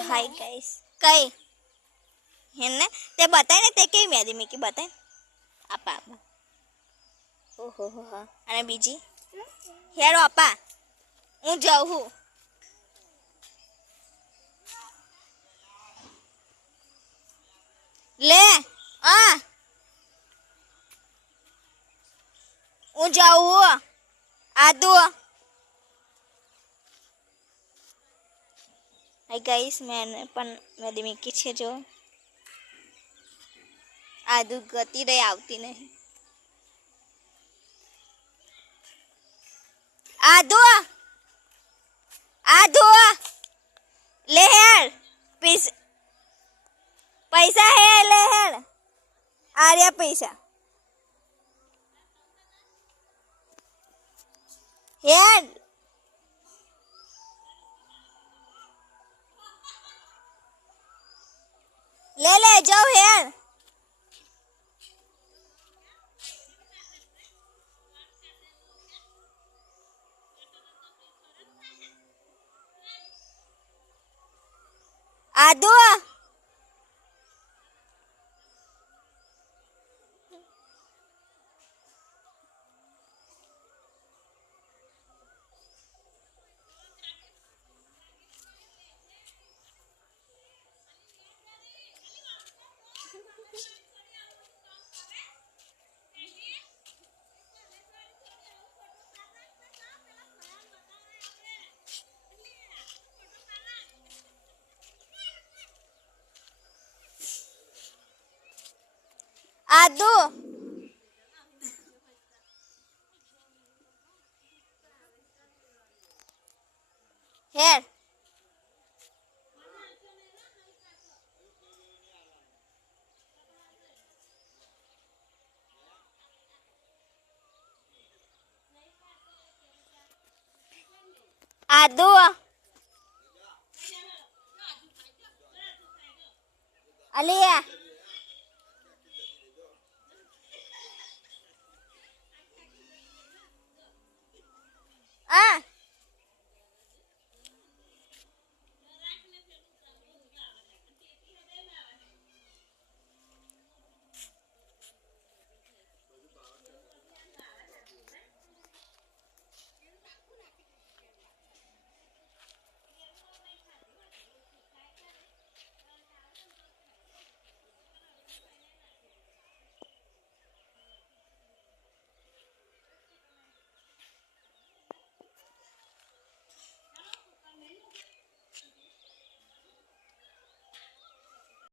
hi guys કઈ હેને તે બતાય ને તે કેવી મેદી મીકી બતાય આપા આપા ઓહો હો હા અને બીજી હેરો આપા હું જાઉં હું લે આ હું જાઉં આદુ હાય ગાઈસ मैंने પણ મેદી મીકી છે જો આદુ ગતિ રહી આવતી નહીં આદુ આદુ લે હેર પૈસા હે લે હેર આર્યા પૈસા હેર ले ले जाओ यार आदू आदू हेर आदू अलिया